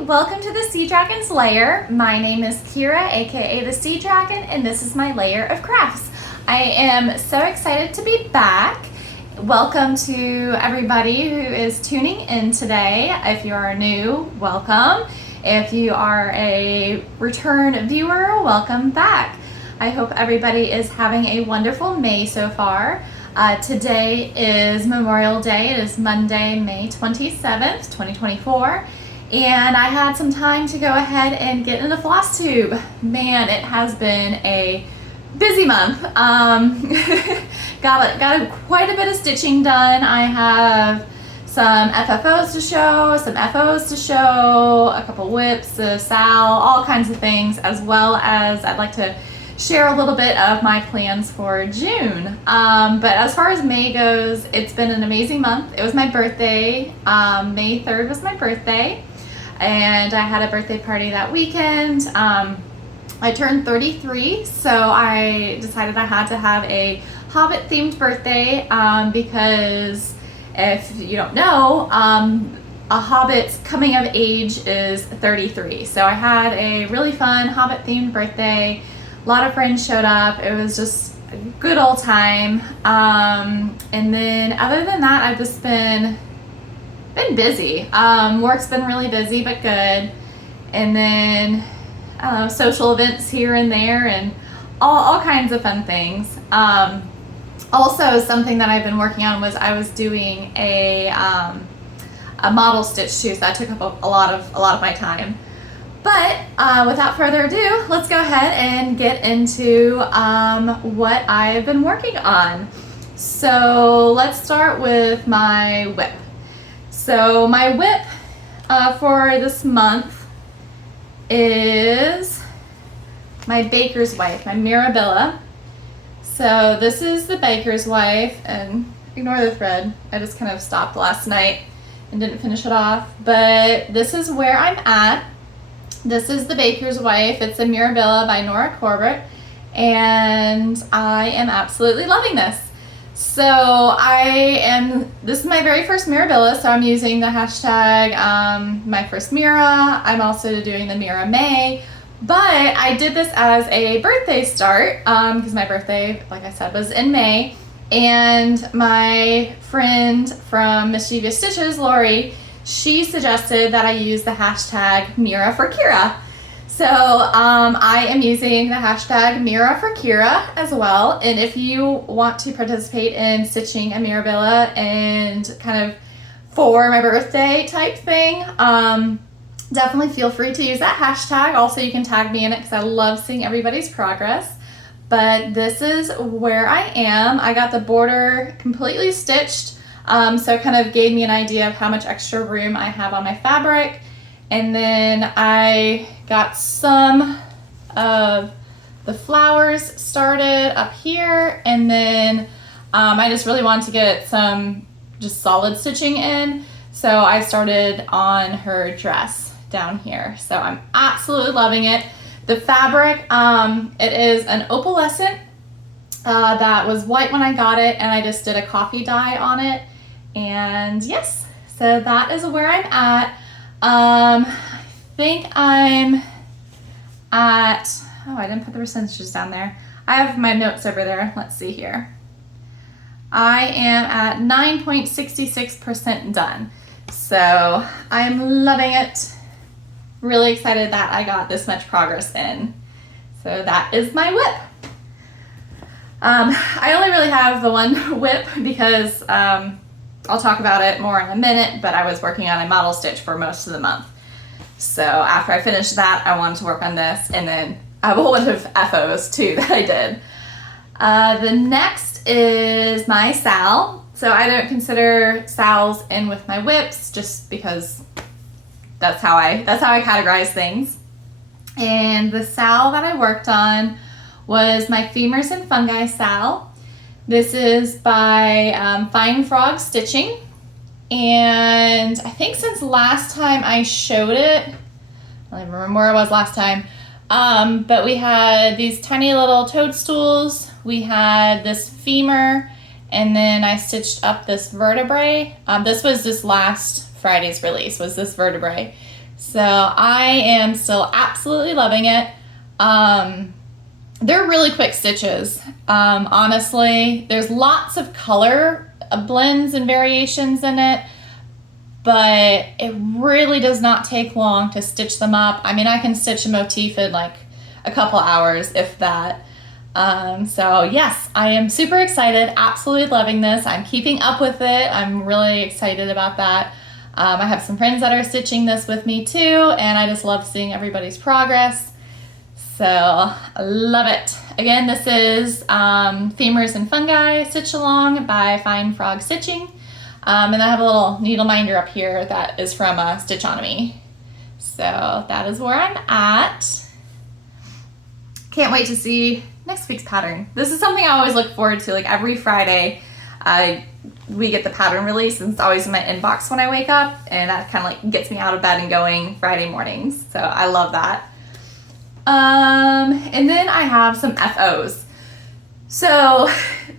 Welcome to the Sea Dragon's Lair. My name is Kira, aka the Sea Dragon, and this is my layer of crafts. I am so excited to be back. Welcome to everybody who is tuning in today. If you are new, welcome. If you are a return viewer, welcome back. I hope everybody is having a wonderful May so far. Today is Memorial Day. It is Monday, May 27th, 2024. And I had some time to go ahead and get into FlossTube. Man, it has been a busy month. Got quite a bit of stitching done. I have some FFOs to show, some FOs to show, a couple whips, a sal, all kinds of things, as well as I'd like to share a little bit of my plans for June. But as far as May goes, it's been an amazing month. It was my birthday. May 3rd was my birthday. And I had a birthday party that weekend. I turned 33, so I decided I had to have a Hobbit themed birthday because if you don't know, a Hobbit's coming of age is 33. So I had a really fun Hobbit themed birthday. A lot of friends showed up. It was just a good old time. And then other than that, I've just been busy. Work's been really busy, but good. And then, I don't know, social events here and there and all kinds of fun things. Also, something that I've been working on was I was doing a model stitch too, so that took up a lot of my time. But without further ado, let's go ahead and get into what I've been working on. So let's start with my whip. So my whip for this month is my baker's wife, my Mirabella. So this is the baker's wife, and ignore the thread. I just kind of stopped last night and didn't finish it off. But this is where I'm at. This is the baker's wife. It's a Mirabella by Nora Corbet, and I am absolutely loving this. So this is my very first Mirabella, so I'm using the hashtag my first Mira. I'm also doing the Mira May, but I did this as a birthday start because my birthday, like I said, was in May, and my friend from Mischievous Stitches, Lori, she suggested that I use the hashtag Mira for Kira. So I am using the hashtag Mira for Kira as well. And if you want to participate in stitching a Mirabella and kind of for my birthday type thing, definitely feel free to use that hashtag. Also, you can tag me in it because I love seeing everybody's progress. But this is where I am. I got the border completely stitched, so it kind of gave me an idea of how much extra room I have on my fabric. And then I got some of the flowers started up here, and then I just really wanted to get some just solid stitching in, so I started on her dress down here. So I'm absolutely loving it. The fabric, it is an Opalescent that was white when I got it, and I just did a coffee dye on it. And yes, so that is where I'm at. I think I'm at, oh, I didn't put the percentages down there. I have my notes over there. Let's see here. I am at 9.66% done. So I'm loving it. Really excited that I got this much progress in. So that is my whip. I only really have the one whip because I'll talk about it more in a minute, but I was working on a model stitch for most of the month. So after I finished that, I wanted to work on this, and then I have a whole bunch of FOs too that I did. The next is my sal. So I don't consider sals in with my whips just because that's how I categorize things. And the sal that I worked on was my Femurs and Fungi sal. This is by Fine Frog Stitching, and I think since last time I showed it, I don't even remember where it was last time, but we had these tiny little toadstools, we had this femur, and then I stitched up this vertebrae. This was this last Friday's release, was this vertebrae. So I am still absolutely loving it. They're really quick stitches. Honestly, there's lots of color blends and variations in it, but it really does not take long to stitch them up. I mean, I can stitch a motif in like a couple hours, if that. So yes, I am super excited, absolutely loving this. I'm keeping up with it. I'm really excited about that. I have some friends that are stitching this with me too, and I just love seeing everybody's progress. So I love it. Again, this is Femurs and Fungi Stitch Along by Fine Frog Stitching. And I have a little needle minder up here that is from Stitchonomy. So that is where I'm at. Can't wait to see next week's pattern. This is something I always look forward to. Like every Friday, we get the pattern release, and it's always in my inbox when I wake up, and that kind of like gets me out of bed and going Friday mornings. So I love that. And then I have some FOs. So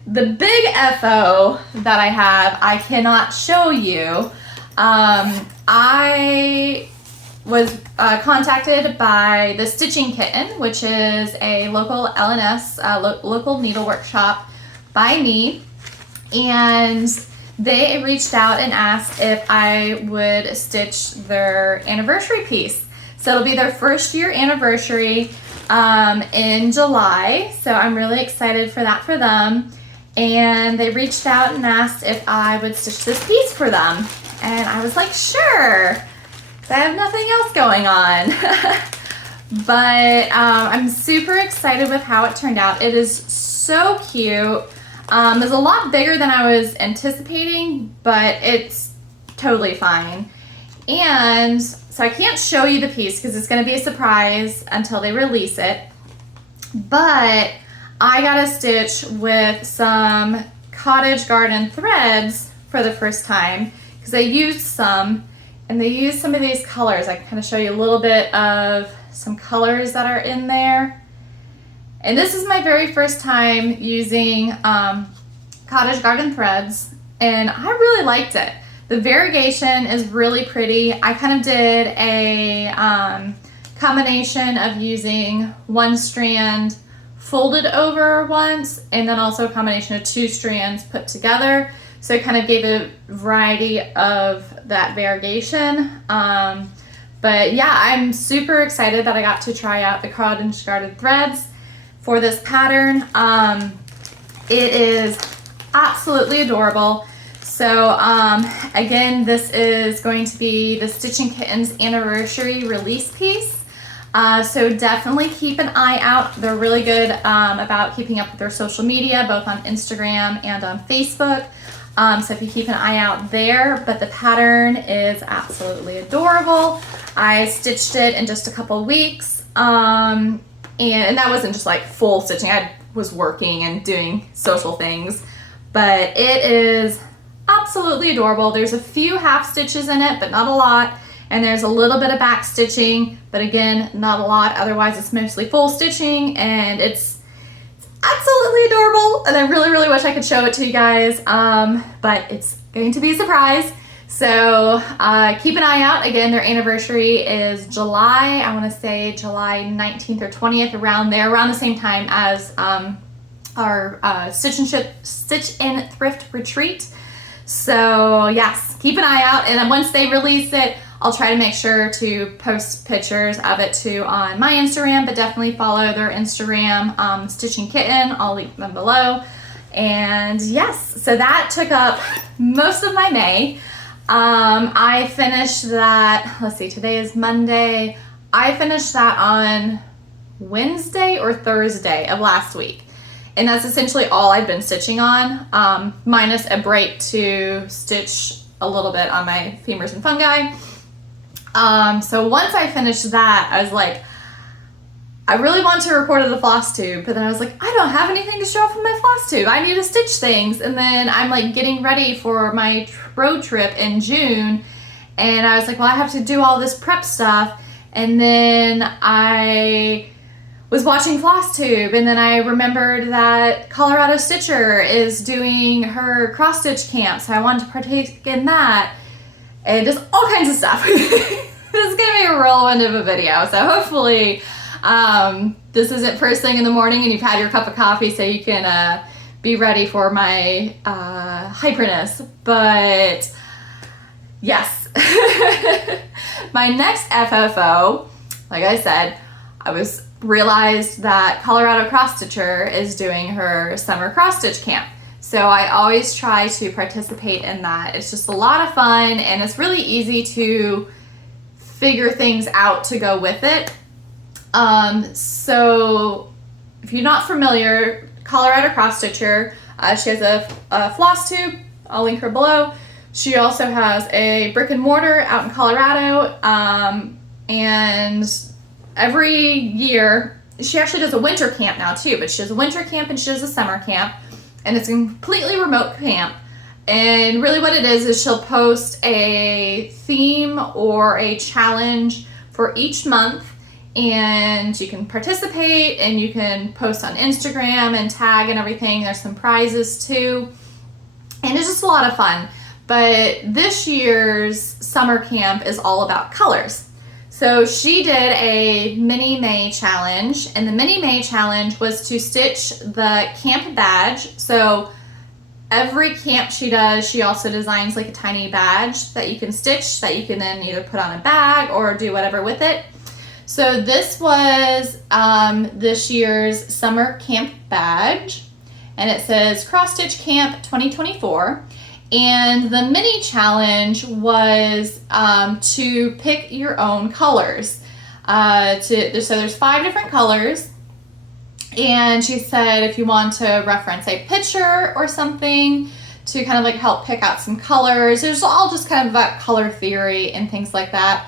the big FO that I have, I cannot show you. I was contacted by the Stitching Kitten, which is a local LNS, local needle workshop by me, and they reached out and asked if I would stitch their anniversary piece. So it'll be their first year anniversary in July. So I'm really excited for that for them. And they reached out and asked if I would stitch this piece for them. And I was like, sure. I have nothing else going on. But I'm super excited with how it turned out. It is so cute. It's a lot bigger than I was anticipating, but it's totally fine. And so I can't show you the piece because it's going to be a surprise until they release it. But I got a stitch with some cottage garden threads for the first time because I used some, and they used some of these colors. I can kind of show you a little bit of some colors that are in there. And this is my very first time using cottage garden threads, and I really liked it. The variegation is really pretty. I kind of did a combination of using one strand folded over once, and then also a combination of two strands put together. So it kind of gave a variety of that variegation. But yeah, I'm super excited that I got to try out the cottage garden threads for this pattern. It is absolutely adorable. So again, this is going to be the Stitching Kitten's anniversary release piece. So definitely keep an eye out. They're really good about keeping up with their social media, both on Instagram and on Facebook. So if you keep an eye out there, but the pattern is absolutely adorable. I stitched it in just a couple weeks. And that wasn't just like full stitching. I was working and doing social things, but it is absolutely adorable. There's a few half stitches in it, but not a lot. And there's a little bit of back stitching, but again, not a lot. Otherwise, it's mostly full stitching, and it's absolutely adorable. And I really, really wish I could show it to you guys, but it's going to be a surprise. So keep an eye out. Again, their anniversary is July, I want to say July 19th or 20th, around there, around the same time as our Stitch in Thrift Retreat. So yes, keep an eye out, and then once they release it, I'll try to make sure to post pictures of it too on my Instagram, but definitely follow their Instagram, Stitching Kitten. I'll link them below. And yes, so that took up most of my May. I finished that, let's see, today is Monday. I finished that on Wednesday or Thursday of last week. And that's essentially all I've been stitching on, minus a break to stitch a little bit on my Femurs and Fungi. So once I finished that, I was like, I really want to record the FlossTube, but then I was like, I don't have anything to show from my FlossTube. I need to stitch things. And then I'm like getting ready for my road trip in June. And I was like, well, I have to do all this prep stuff. And then I was watching FlossTube, and then I remembered that Colorado Stitcher is doing her cross stitch camp, so I wanted to partake in that, and just all kinds of stuff. This is gonna be a a whirlwind of a video. So hopefully this isn't first thing in the morning and you've had your cup of coffee so you can be ready for my hyperness. But yes, my next FFO, like I said, I realized that Colorado Cross Stitcher is doing her summer cross stitch camp. So I always try to participate in that. It's just a lot of fun and it's really easy to figure things out to go with it. So if you're not familiar, Colorado Cross Stitcher, she has a floss tube. I'll link her below. She also has a brick and mortar out in Colorado. And every year, she actually does a winter camp now too, but she does a winter camp and she does a summer camp, and it's a completely remote camp. And really what it is she'll post a theme or a challenge for each month, and you can participate and you can post on Instagram and tag and everything. There's some prizes too, and it's just a lot of fun. But this year's summer camp is all about colors. So she did a Mini May challenge, and the Mini May challenge was to stitch the camp badge. So every camp she does, she also designs like a tiny badge that you can stitch that you can then either put on a bag or do whatever with it. So this was this year's summer camp badge, and it says Cross Stitch Camp 2024. And the mini challenge was to pick your own colors. So there's 5 different colors. And she said if you want to reference a picture or something to kind of like help pick out some colors. There's all just kind of about color theory and things like that.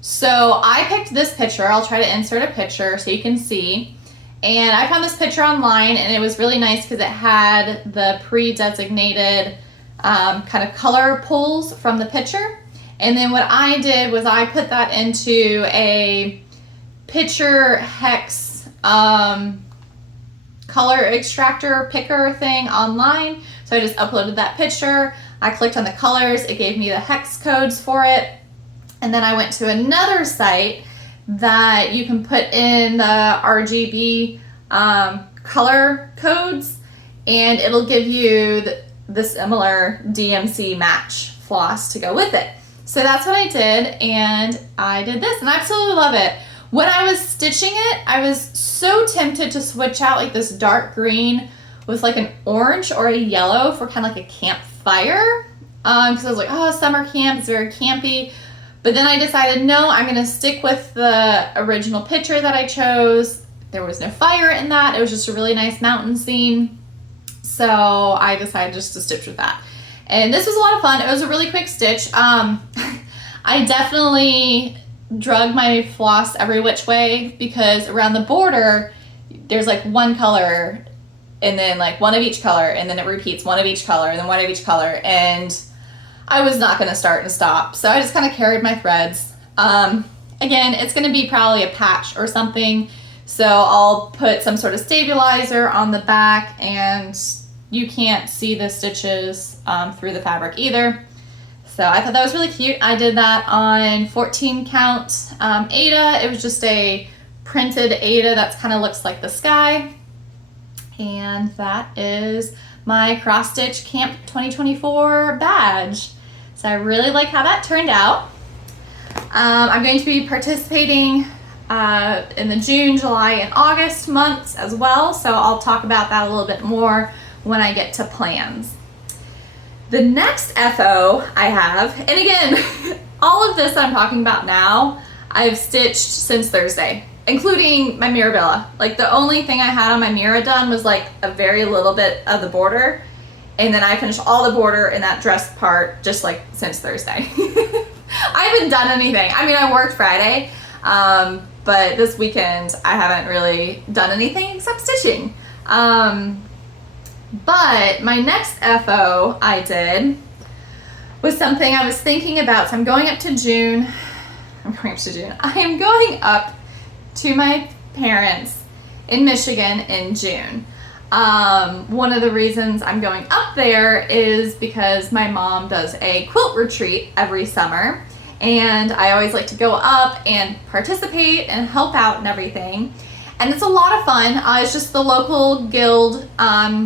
So I picked this picture. I'll try to insert a picture so you can see. And I found this picture online, and it was really nice because it had the pre-designated kind of color pulls from the picture. And then what I did was I put that into a picture hex color extractor picker thing online. So I just uploaded that picture. I clicked on the colors. It gave me the hex codes for it. And then I went to another site that you can put in the RGB color codes, and it'll give you the similar DMC match floss to go with it. So that's what I did, and I did this, and I absolutely love it. When I was stitching it, I was so tempted to switch out like this dark green with like an orange or a yellow for kind of like a campfire, because I was like, oh, summer camp is very campy. But then I decided, no, I'm gonna stick with the original picture that I chose. There was no fire in that. It was just a really nice mountain scene. So I decided just to stitch with that. And this was a lot of fun. It was a really quick stitch. I definitely drug my floss every which way because around the border, there's like one color and then like one of each color, and then it repeats one of each color and then one of each color. And I was not gonna start and stop. So I just kind of carried my threads. Again, it's gonna be probably a patch or something. So I'll put some sort of stabilizer on the back, and you can't see the stitches through the fabric either. So I thought that was really cute. I did that on 14 count Aida. It was just a printed Aida that kind of looks like the sky. And that is my Cross Stitch Camp 2024 badge. So I really like how that turned out. I'm going to be participating in the June, July, and August months as well. So I'll talk about that a little bit more when I get to plans. The next FO I have, and again, all of this I'm talking about now, I've stitched since Thursday, including my Mirabella. Like the only thing I had on my Mira done was like a very little bit of the border, and then I finished all the border in that dress part just like since Thursday. I haven't done anything. I mean, I worked Friday, but this weekend I haven't really done anything except stitching. But my next FO I did was something I was thinking about. So I'm going up to June. I am going up to my parents in Michigan in June. One of the reasons I'm going up there is because my mom does a quilt retreat every summer, and I always like to go up and participate and help out and everything. And it's a lot of fun. It's just the local guild.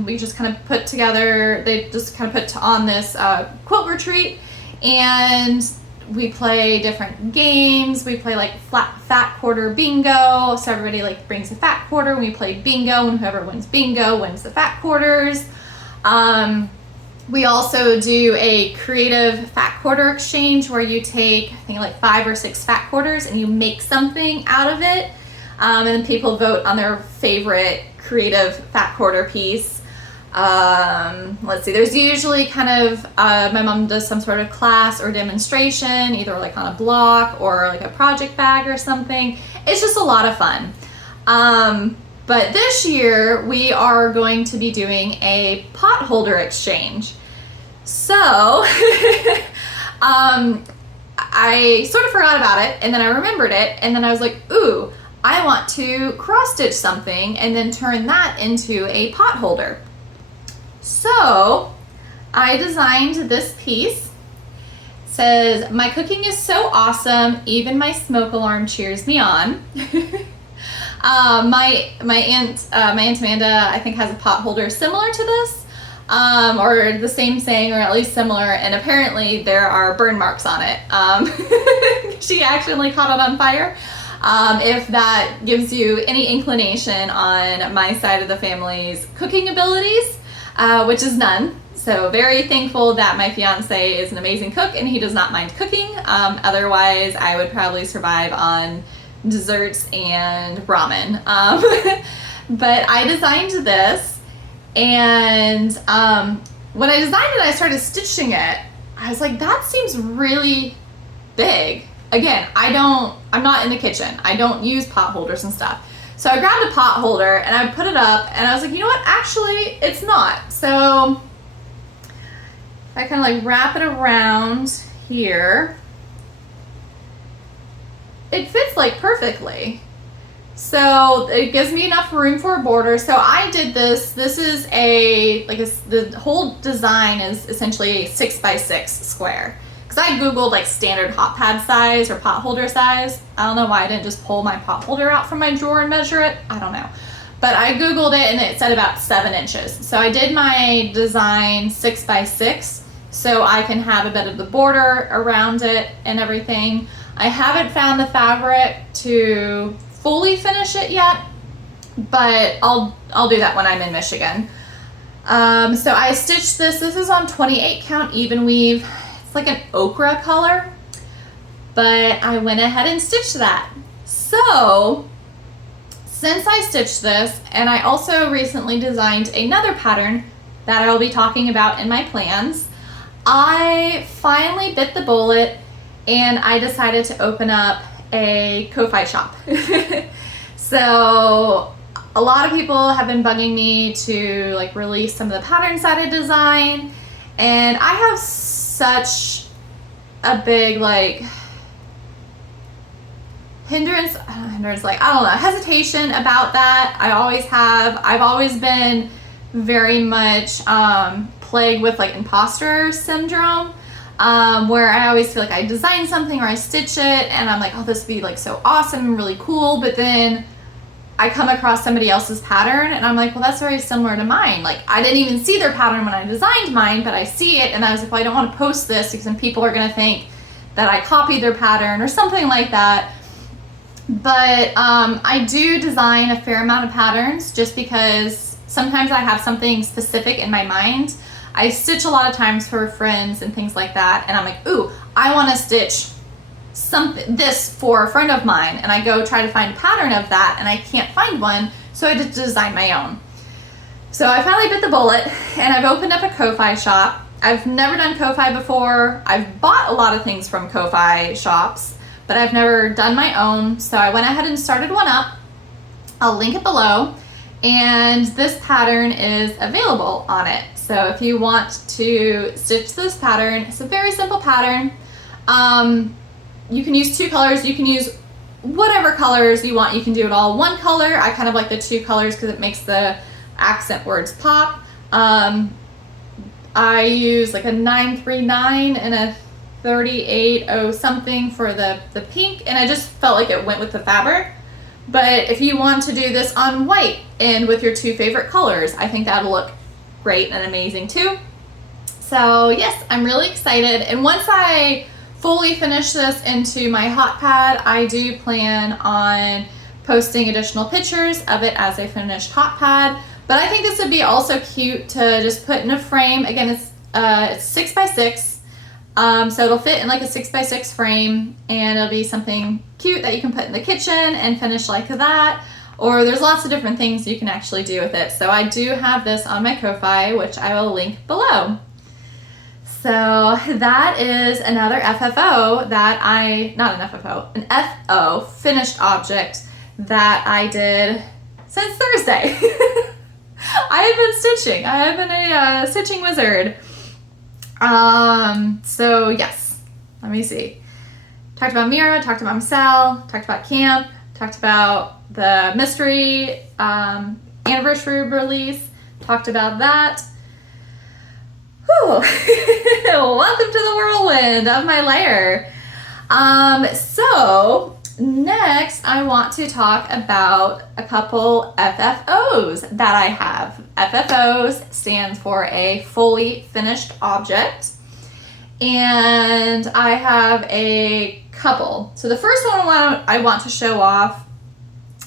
We just kind of put together, they just kind of put on this quilt retreat, and we play different games. We play like fat quarter bingo. So everybody like brings a fat quarter. We play bingo, and whoever wins bingo wins the fat quarters. We also do a creative fat quarter exchange where you take, I think, like 5 or 6 fat quarters and you make something out of it. And then people vote on their favorite creative fat quarter piece. Let's see, there's usually kind of, my mom does some sort of class or demonstration, either like on a block or like a project bag or something. It's just a lot of fun. But this year we are going to be doing a pot holder exchange. So, I sort of forgot about it, and then I remembered it, and then I was like, ooh, I want to cross stitch something and then turn that into a pot holder. So I designed this piece. It says, "My cooking is so awesome, even my smoke alarm cheers me on." My aunt Amanda, I think, has a pot holder similar to this, or the same saying, or at least similar, and apparently there are burn marks on it. She accidentally caught it on fire. If that gives you any inclination on my side of the family's cooking abilities, which is none. So very thankful that my fiance is an amazing cook and he does not mind cooking. Otherwise, I would probably survive on desserts and ramen. But I designed this, and when I designed it, I started stitching it. I was like, that seems really big. Again, I'm not in the kitchen. I don't use pot holders and stuff. So I grabbed a pot holder and I put it up, and I was like, you know what? Actually, it's not. So I kind of like wrap it around here. It fits like perfectly. So it gives me enough room for a border. So I did this. This is the whole design is essentially a 6x6 square. Because I Googled like standard hot pad size or pot holder size. I don't know why I didn't just pull my pot holder out from my drawer and measure it. I don't know. But I Googled it and it said about 7 inches. So I did my design 6x6 so I can have a bit of the border around it and everything. I haven't found the fabric to fully finish it yet, but I'll do that when I'm in Michigan. So I stitched this. This is on 28 count even weave. It's like an ochre color, but I went ahead and stitched that. So since I stitched this, and I also recently designed another pattern that I'll be talking about in my plans, I finally bit the bullet and I decided to open up a Ko-Fi shop. So a lot of people have been bugging me to like release some of the patterns that I designed, and I have such a big like hesitation about that. I always have. I've always been very much plagued with like imposter syndrome, where I always feel like I design something or I stitch it and I'm like, oh, this would be like so awesome and really cool, but then I come across somebody else's pattern and I'm like, well, that's very similar to mine. Like, I didn't even see their pattern when I designed mine, but I see it and I was like, well, I don't want to post this because then people are going to think that I copied their pattern or something like that. But I do design a fair amount of patterns just because sometimes I have something specific in my mind. I stitch a lot of times for friends and things like that, and I'm like, ooh, I want to stitch this for a friend of mine, and I go try to find a pattern of that and I can't find one, so I just design my own. So I finally bit the bullet and I've opened up a Ko-Fi shop. I've never done Ko-Fi before. I've bought a lot of things from Ko-Fi shops, but I've never done my own, so I went ahead and started one up. I'll link it below, and this pattern is available on it. So if you want to stitch this pattern, it's a very simple pattern. You can use 2 colors. You can use whatever colors you want. You can do it all one color. I kind of like the 2 colors because it makes the accent words pop. I use like a 939 and a 38.0 something for the pink, and I just felt like it went with the fabric. But if you want to do this on white and with your 2 favorite colors, I think that'll look great and amazing too. So yes, I'm really excited. And once I fully finish this into my hot pad, I do plan on posting additional pictures of it as a finished hot pad. But I think this would be also cute to just put in a frame. Again, it's 6x6. So it'll fit in like a 6x6 frame, and it'll be something cute that you can put in the kitchen and finish like that. Or there's lots of different things you can actually do with it. So I do have this on my Ko-Fi, which I will link below. So that is another FFO that an FO, finished object, that I did since Thursday. I have been stitching. I have been a stitching wizard. So yes, let me see. Talked about Mira, talked about Marcel, talked about camp, talked about the mystery anniversary release, talked about that. Whew. Welcome to the whirlwind of my layer. So next I want to talk about a couple FFOs that I have. FFOs stands for a fully finished object, and I have a couple. So the first one I want to show off,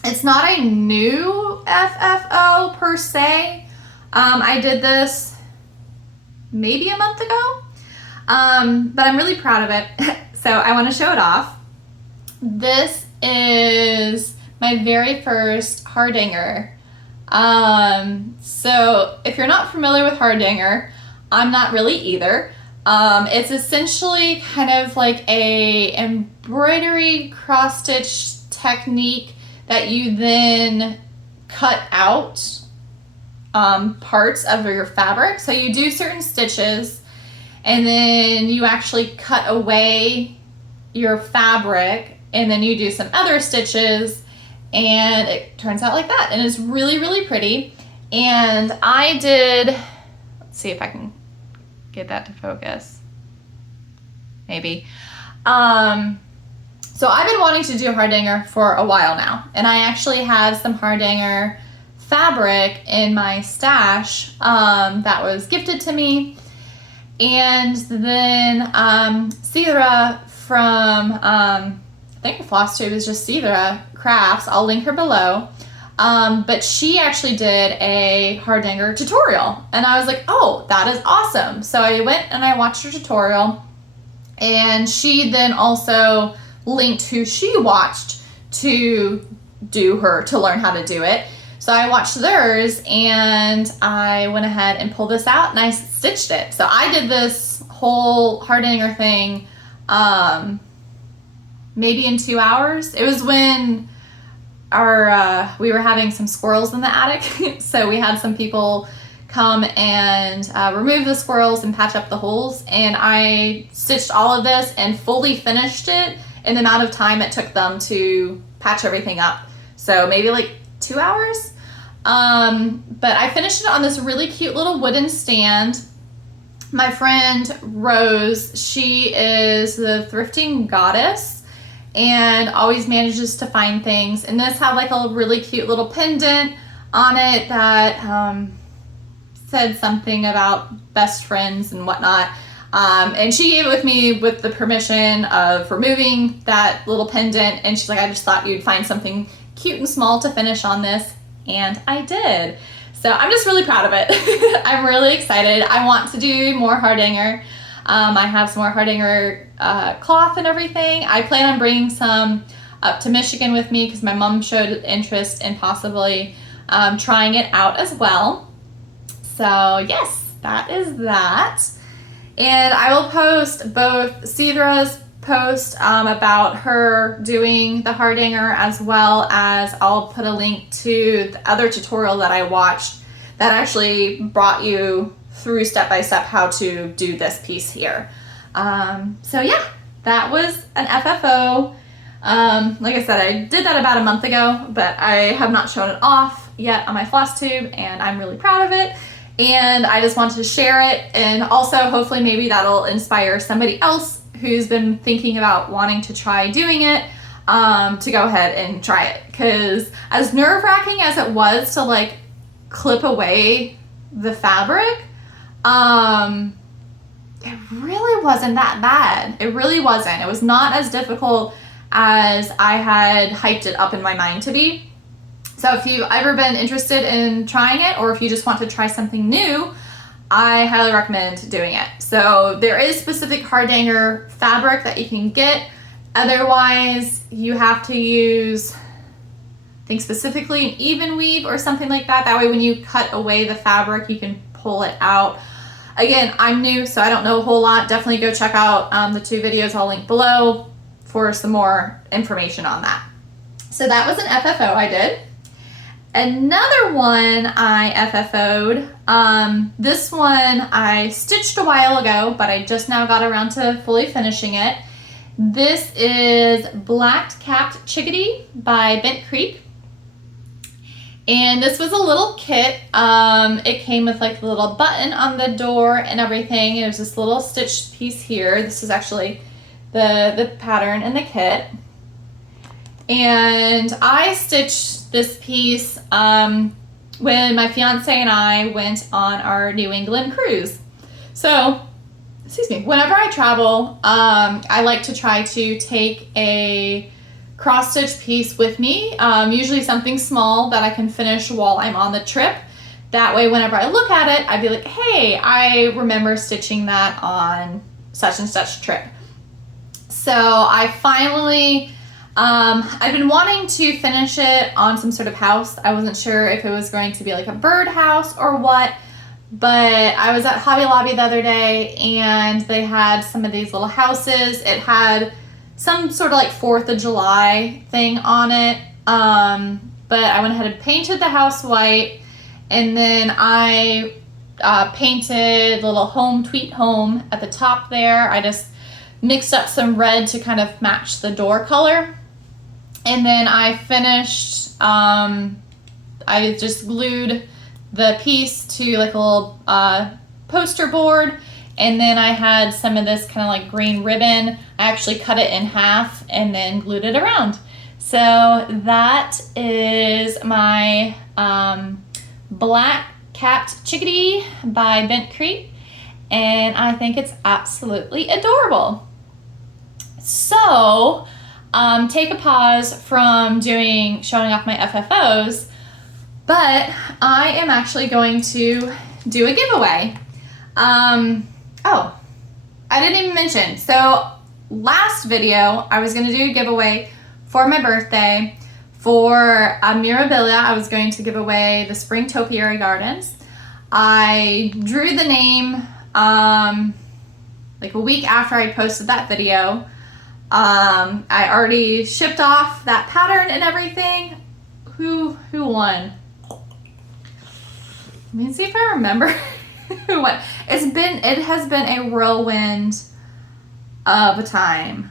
it's not a new FFO per se. I did this maybe a month ago, but I'm really proud of it. So I want to show it off. This is my very first hardanger. So if you're not familiar with hardanger, I'm not really either. It's essentially kind of like a embroidery cross stitch technique that you then cut out parts of your fabric. So you do certain stitches, and then you actually cut away your fabric, and then you do some other stitches, and it turns out like that, and it's really, really pretty. And I did, let's see if I can get that to focus, maybe. So I've been wanting to do a hardanger for a while now, and I actually have some hardanger fabric in my stash that was gifted to me. And then Cedra from I think FlossTube is just Cedra Crafts, I'll link her below, but she actually did a hardanger tutorial, and I was like, oh, that is awesome. So I went and I watched her tutorial, and she then also linked who she watched to learn how to do it. So I watched theirs, and I went ahead and pulled this out, and I stitched it. So I did this whole hardanger thing maybe in 2 hours. It was when we were having some squirrels in the attic. So we had some people come and remove the squirrels and patch up the holes. And I stitched all of this and fully finished it in the amount of time it took them to patch everything up. So maybe like 2 hours. But I finished it on this really cute little wooden stand. My friend Rose, she is the thrifting goddess and always manages to find things. And this had like a really cute little pendant on it that said something about best friends and whatnot. And she gave it with me with the permission of removing that little pendant. And she's like, I just thought you'd find something cute and small to finish on this. And I did. So I'm just really proud of it. I'm really excited. I want to do more hardanger. I have some more hardanger cloth and everything. I plan on bringing some up to Michigan with me because my mom showed interest in possibly trying it out as well. So yes, that is that. And I will post both Cedra's post about her doing the hardanger, as well as I'll put a link to the other tutorial that I watched that actually brought you through step-by-step how to do this piece here. So yeah, that was an FFO. Like I said, I did that about a month ago, but I have not shown it off yet on my FlossTube, and I'm really proud of it. And I just wanted to share it, and also hopefully maybe that'll inspire somebody else who's been thinking about wanting to try doing it, to go ahead and try it. Because as nerve-wracking as it was to like clip away the fabric, it really wasn't that bad. It really wasn't. It was not as difficult as I had hyped it up in my mind to be. So if you've ever been interested in trying it, or if you just want to try something new, I highly recommend doing it. So there is specific hardanger fabric that you can get. Otherwise, you have to use, I think specifically an even weave or something like that. That way when you cut away the fabric, you can pull it out. Again, I'm new, so I don't know a whole lot. Definitely go check out the 2 videos I'll link below for some more information on that. So that was an FFO I did. Another one I FFO'd, this one I stitched a while ago, but I just now got around to fully finishing it. This is Black-Capped Chickadee by Bent Creek. And this was a little kit. It came with like a little button on the door and everything. There's this little stitched piece here. This is actually the pattern in the kit. And I stitched this piece when my fiance and I went on our New England cruise. So, excuse me, whenever I travel, I like to try to take a cross-stitch piece with me, usually something small that I can finish while I'm on the trip. That way, whenever I look at it, I'd be like, hey, I remember stitching that on such and such trip. So I finally, I've been wanting to finish it on some sort of house. I wasn't sure if it was going to be like a bird house or what, but I was at Hobby Lobby the other day and they had some of these little houses. It had some sort of like 4th of July thing on it, but I went ahead and painted the house white, and then I painted little home tweet home at the top there. I just mixed up some red to kind of match the door color. And then I finished, I just glued the piece to like a little poster board. And then I had some of this kind of like green ribbon. I actually cut it in half and then glued it around. So that is my Black-Capped Chickadee by Bent Creek. And I think it's absolutely adorable. So, take a pause from showing off my FFOs, but I am actually going to do a giveaway. Oh, I didn't even mention. So last video, I was going to do a giveaway for my birthday for Mirabilia. I was going to give away the Spring Topiary Gardens. I drew the name like a week after I posted that video. I already shipped off that pattern and everything. Who won? Let me see if I remember who won. It has been a whirlwind of a time.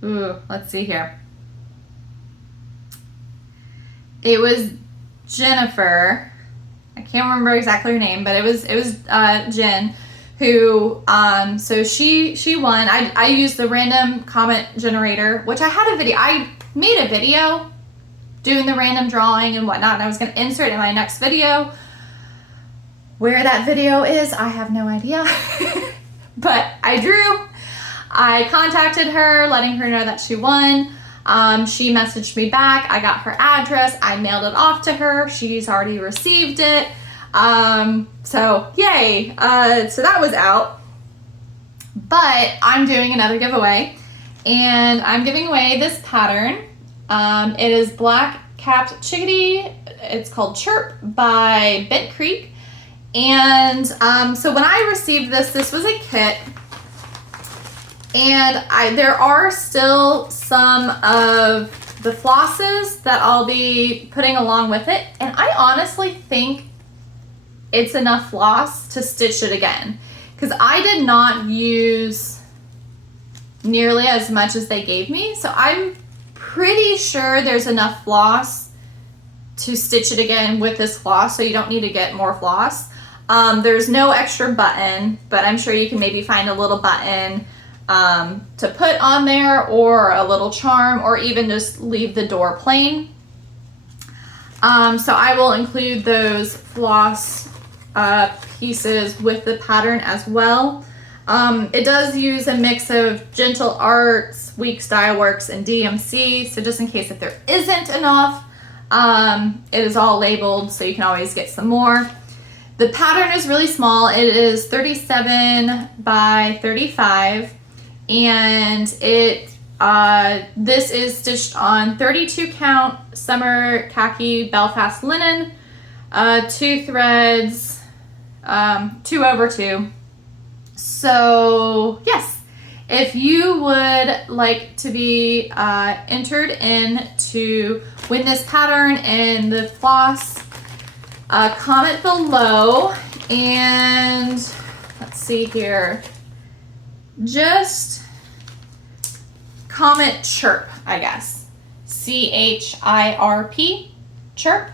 Let's see here. It was Jennifer. I can't remember exactly her name, but it was Jen, who so she won. I used the random comment generator, which I had a video. I made a video doing the random drawing and whatnot, and I was going to insert it in my next video. Where that video is, I have no idea. But I drew. I contacted her, letting her know that she won. She messaged me back. I got her address. I mailed it off to her. She's already received it. So yay. So that was out. But I'm doing another giveaway, and I'm giving away this pattern. It is Black-Capped Chickadee. It's called Chirp by Bent Creek. And so when I received this was a kit. And there are still some of the flosses that I'll be putting along with it. And I honestly think it's enough floss to stitch it again, because I did not use nearly as much as they gave me. So I'm pretty sure there's enough floss to stitch it again with this floss, so you don't need to get more floss. There's no extra button, but I'm sure you can maybe find a little button to put on there, or a little charm, or even just leave the door plain. So I will include those floss pieces with the pattern as well. It does use a mix of Gentle Arts, Week Style Works, and DMC, so just in case if there isn't enough, it is all labeled, so you can always get some more. The pattern is really small. It is 37 by 35, and this is stitched on 32 count summer khaki Belfast linen, 2 threads, 2/2. So yes, if you would like to be entered in to win this pattern and the floss, comment below, and let's see here, just comment chirp, I guess, CHIRP, chirp.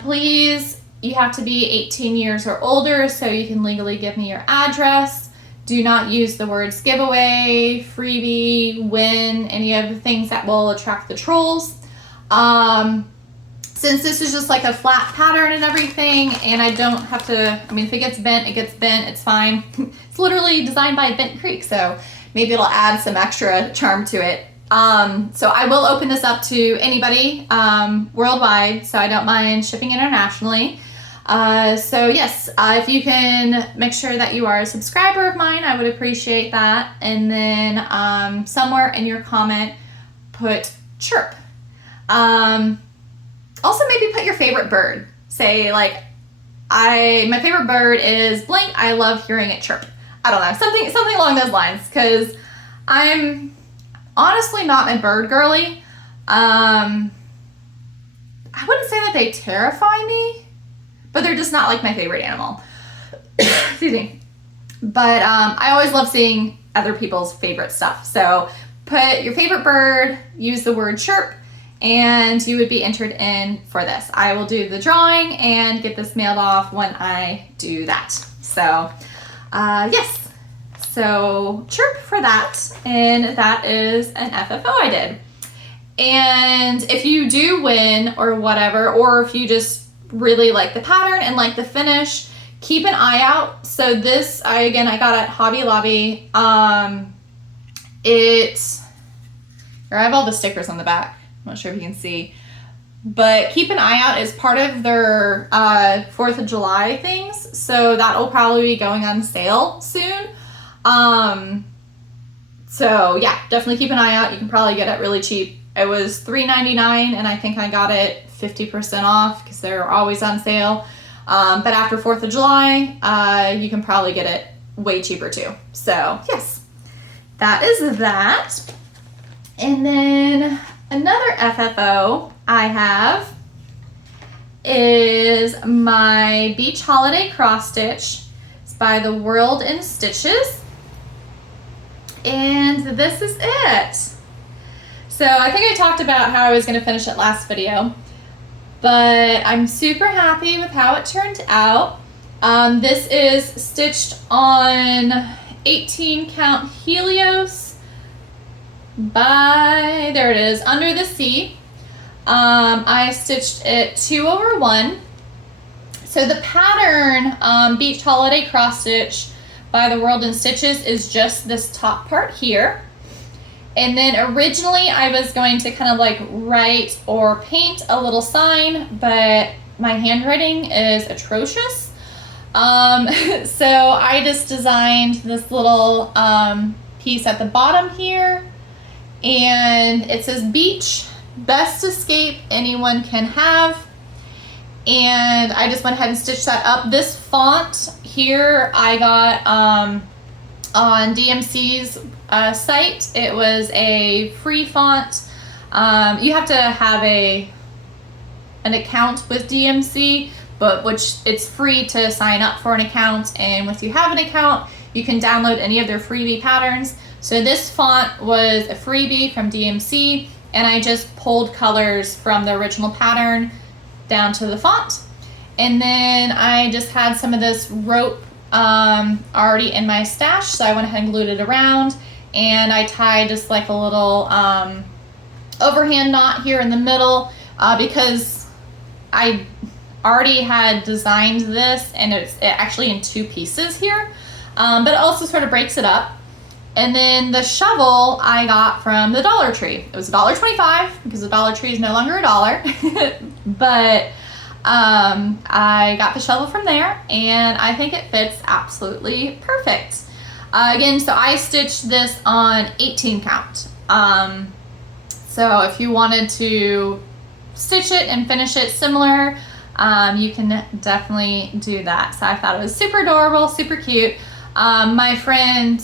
Please, you have to be 18 years or older so you can legally give me your address. Do not use the words giveaway, freebie, win, any of the things that will attract the trolls. Since this is just like a flat pattern and everything, and I don't have to, I mean, if it gets bent, it gets bent, it's fine. It's literally designed by Bent Creek, so maybe it'll add some extra charm to it. So I will open this up to anybody worldwide, so I don't mind shipping internationally. So yes, if you can make sure that you are a subscriber of mine, I would appreciate that. And then somewhere in your comment, put chirp. Also maybe put your favorite bird. Say like, my favorite bird is blank, I love hearing it chirp. I don't know, something along those lines, because I'm honestly not a bird girly. I wouldn't say that they terrify me, but they're just not like my favorite animal. Excuse me. But I always love seeing other people's favorite stuff. So put your favorite bird, use the word chirp, and you would be entered in for this. I will do the drawing and get this mailed off when I do that. So yes, so chirp for that, and that is an FFO I did. And if you do win or whatever, or if you just really like the pattern and like the finish, keep an eye out. So this, I got at Hobby Lobby. I have all the stickers on the back. I'm not sure if you can see, but keep an eye out as part of their 4th of July things. So that will probably be going on sale soon. So yeah, definitely keep an eye out. You can probably get it really cheap. It was $3.99, and I think I got it 50% off because they're always on sale. But after 4th of July, you can probably get it way cheaper too. So yes, that is that. And then another FFO I have is my Beach Holiday Cross Stitch. It's by The World in Stitches. And this is it. So I think I talked about how I was going to finish it last video, but I'm super happy with how it turned out. This is stitched on 18 count Helios by, there it is, Under the Sea. I stitched it 2/1. So the pattern, Beach Holiday Cross Stitch by The World in Stitches, is just this top part here. And then originally I was going to kind of like write or paint a little sign, but my handwriting is atrocious. So I just designed this little piece at the bottom here, and it says beach, best escape anyone can have. And I just went ahead and stitched that up. This font here I got on DMC's site. It was a free font. You have to have an account with DMC, but which it's free to sign up for an account, and once you have an account, you can download any of their freebie patterns. So this font was a freebie from DMC, and I just pulled colors from the original pattern down to the font. And then I just had some of this rope already in my stash, so I went ahead and glued it around, and I tied just like a little overhand knot here in the middle because I already had designed this, and it's actually in 2 pieces here, but it also sort of breaks it up. And then the shovel I got from the Dollar Tree. It was $1.25 because the Dollar Tree is no longer $1, but I got the shovel from there, and I think it fits absolutely perfect. Again, so I stitched this on 18 count. So if you wanted to stitch it and finish it similar, you can definitely do that. So I thought it was super adorable, super cute. My friend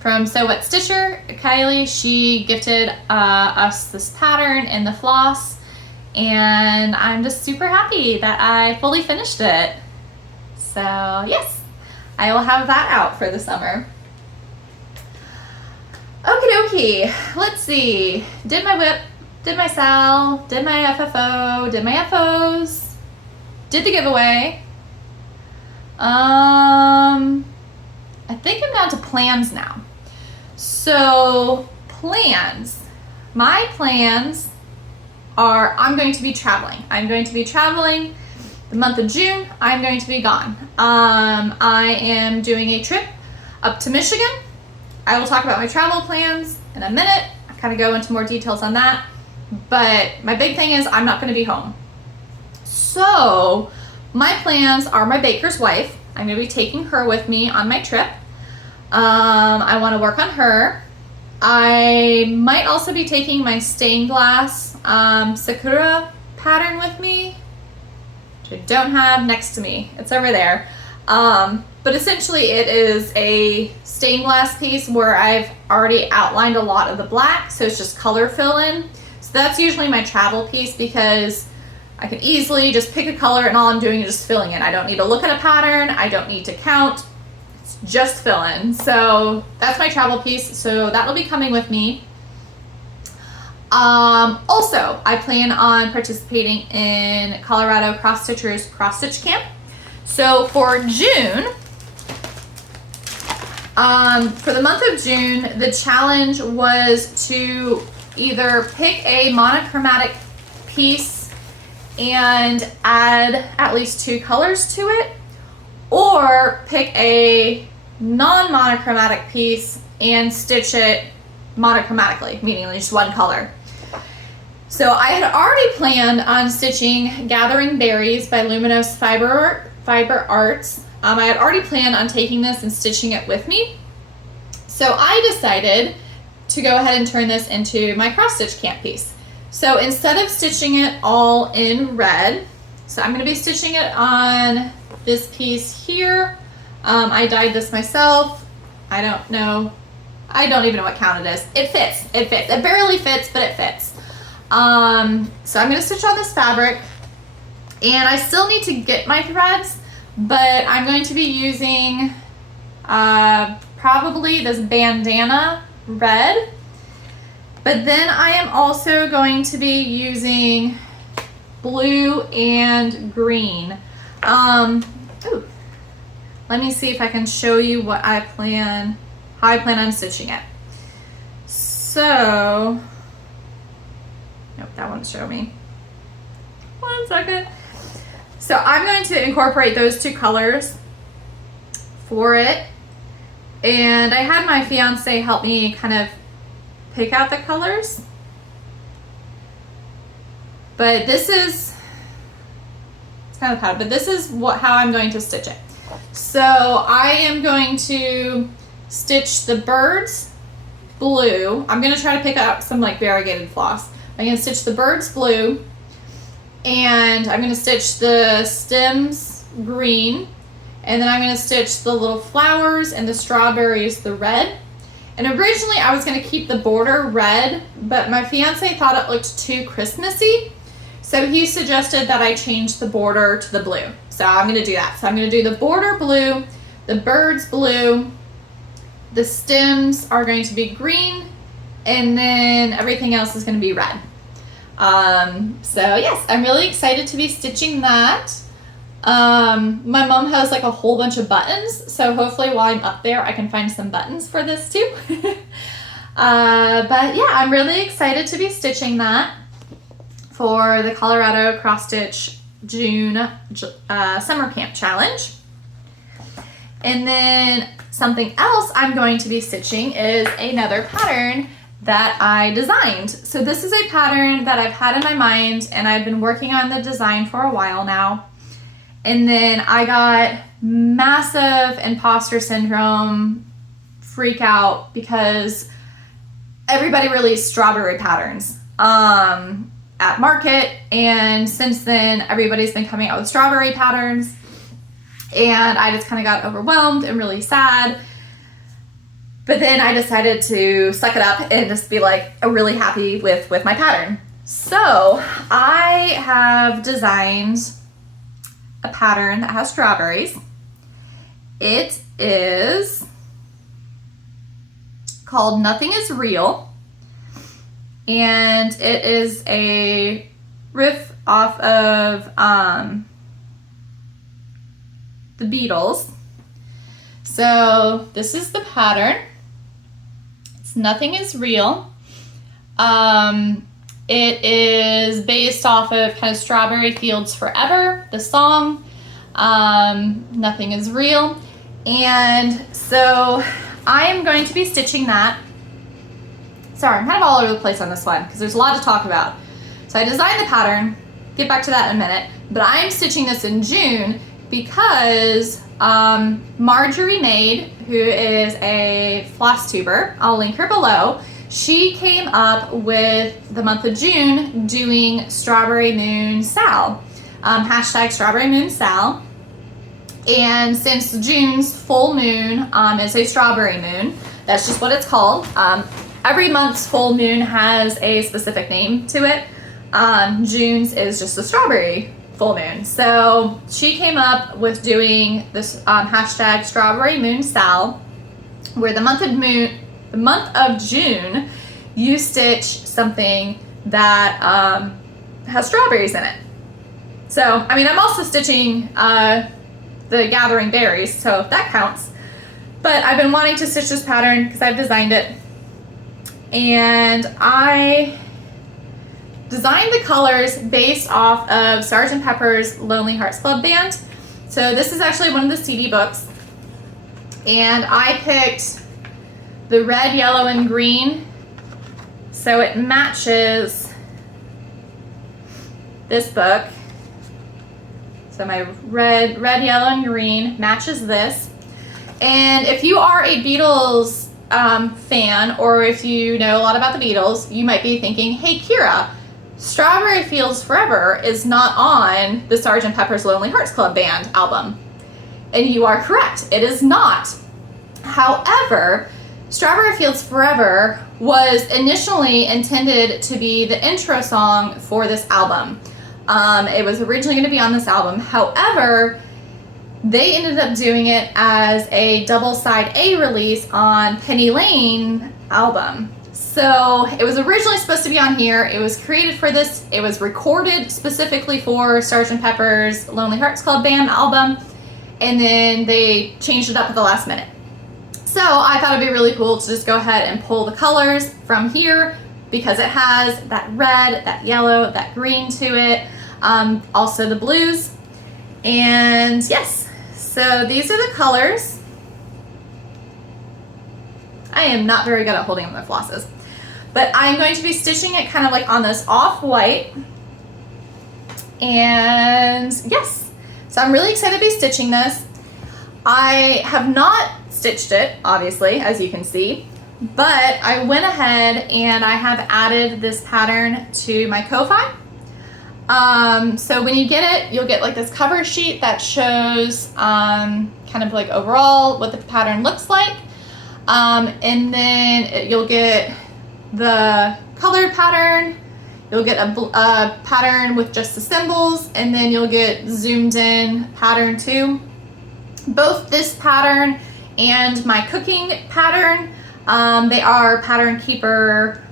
from Sew What Stitcher, Kylie, she gifted us this pattern in the floss, and I'm just super happy that I fully finished it. So yes, I will have that out for the summer. Okie dokie, let's see. Did my whip, did my sal, did my FFO, did my FOs, did the giveaway. I think I'm down to plans now. So plans, my plans are I'm going to be traveling. I'm going to be traveling the month of June. I'm going to be gone. I am doing a trip up to Michigan. I will talk about my travel plans in a minute. I'll kind of go into more details on that. But my big thing is I'm not going to be home. So my plans are my baker's wife. I'm going to be taking her with me on my trip. I want to work on her. I might also be taking my stained glass Sakura pattern with me, which I don't have next to me. It's over there. But essentially it is a stained glass piece where I've already outlined a lot of the black, so it's just color fill in. So that's usually my travel piece because I can easily just pick a color and all I'm doing is just filling in. I don't need to look at a pattern. I don't need to count. It's just fill in. So that's my travel piece. So that'll be coming with me. Also, I plan on participating in Colorado Cross Stitchers Cross Stitch Camp. So for June, for the month of June, the challenge was to either pick a monochromatic piece and add at least 2 colors to it, or pick a non-monochromatic piece and stitch it monochromatically, meaning just 1 color. So I had already planned on stitching Gathering Berries by Luminous Fiber Arts. I had already planned on taking this and stitching it with me. So I decided to go ahead and turn this into my cross stitch camp piece. So instead of stitching it all in red, so I'm going to be stitching it on this piece here. I dyed this myself. I don't know. I don't even know what count it is. It fits. It fits. It barely fits, but it fits. So I'm going to stitch on this fabric, and I still need to get my threads, but I'm going to be using probably this bandana red. But then I am also going to be using blue and green. Ooh, let me see if I can show you what how I plan on stitching it. So, nope, that won't show me. 1 second. So I'm going to incorporate those 2 colors for it. And I had my fiance help me kind of pick out the colors, but this is, it's kind of powder, but this is how I'm going to stitch it. So I am going to stitch the birds blue. I'm going to try to pick out some like variegated floss. I'm going to stitch the birds blue, and I'm going to stitch the stems green, and then I'm going to stitch the little flowers and the strawberries the red. And originally I was going to keep the border red, but my fiance thought it looked too Christmassy, so he suggested that I change the border to the blue. So I'm going to do that. So I'm going to do the border blue, the birds blue, the stems are going to be green, and then everything else is going to be red. So yes, I'm really excited to be stitching that. My mom has like a whole bunch of buttons, so hopefully while I'm up there I can find some buttons for this too. But yeah, I'm really excited to be stitching that for the Colorado Cross Stitch June Summer Camp Challenge. And then something else I'm going to be stitching is another pattern that I designed. So this is a pattern that I've had in my mind and I've been working on the design for a while now. And then I got massive imposter syndrome freak out because everybody released strawberry patterns at market, and since then everybody's been coming out with strawberry patterns, and I just kind of got overwhelmed and really sad. But then I decided to suck it up and just be like really happy with my pattern. So I have designed a pattern that has strawberries. It is called Nothing is Real, and it is a riff off of the Beatles. So this is the pattern. It's Nothing is Real. It is based off of kind of Strawberry Fields Forever, the song. Nothing is Real. And so I am going to be stitching that. Sorry, I'm kind of all over the place on this one because there's a lot to talk about. So I designed the pattern, get back to that in a minute, but I am stitching this in June because Marjorie Maid, who is a FlossTuber, I'll link her below, she came up with the month of June doing Strawberry Moon Sal, hashtag Strawberry Moon Sal. And since June's full moon is a strawberry moon, that's just what it's called. Every month's full moon has a specific name to it. June's is just a strawberry full moon. So she came up with doing this hashtag Strawberry Moon Sal, where the month of June, you stitch something that has strawberries in it. So, I mean, I'm also stitching the Gathering Berries, so that counts. But I've been wanting to stitch this pattern because I've designed it. And I designed the colors based off of Sgt. Pepper's Lonely Hearts Club Band. So this is actually one of the CD books. And I picked the red, yellow, and green, so it matches this book. So my red, yellow, and green matches this. And if you are a Beatles fan, or if you know a lot about the Beatles, you might be thinking, hey Kira, Strawberry Fields Forever is not on the Sgt. Pepper's Lonely Hearts Club Band album. And you are correct, it is not. However, Strawberry Fields Forever was initially intended to be the intro song for this album. It was originally going to be on this album. However, they ended up doing it as a double side A release on Penny Lane album. So it was originally supposed to be on here. It was created for this. It was recorded specifically for Sgt. Pepper's Lonely Hearts Club Band album. And then they changed it up at the last minute. So I thought it'd be really cool to just go ahead and pull the colors from here because it has that red, that yellow, that green to it, also the blues. And yes, so these are the colors. I am not very good at holding up my flosses, but I'm going to be stitching it kind of like on this off-white. And yes, so I'm really excited to be stitching this. I have not stitched it, obviously, as you can see, but I went ahead and I have added this pattern to my Ko-Fi. So when you get it, you'll get like this cover sheet that shows kind of like overall what the pattern looks like. And then you'll get the colored pattern, you'll get a pattern with just the symbols, and then you'll get zoomed in pattern too. Both this pattern and my cooking pattern, they are Pattern Keeper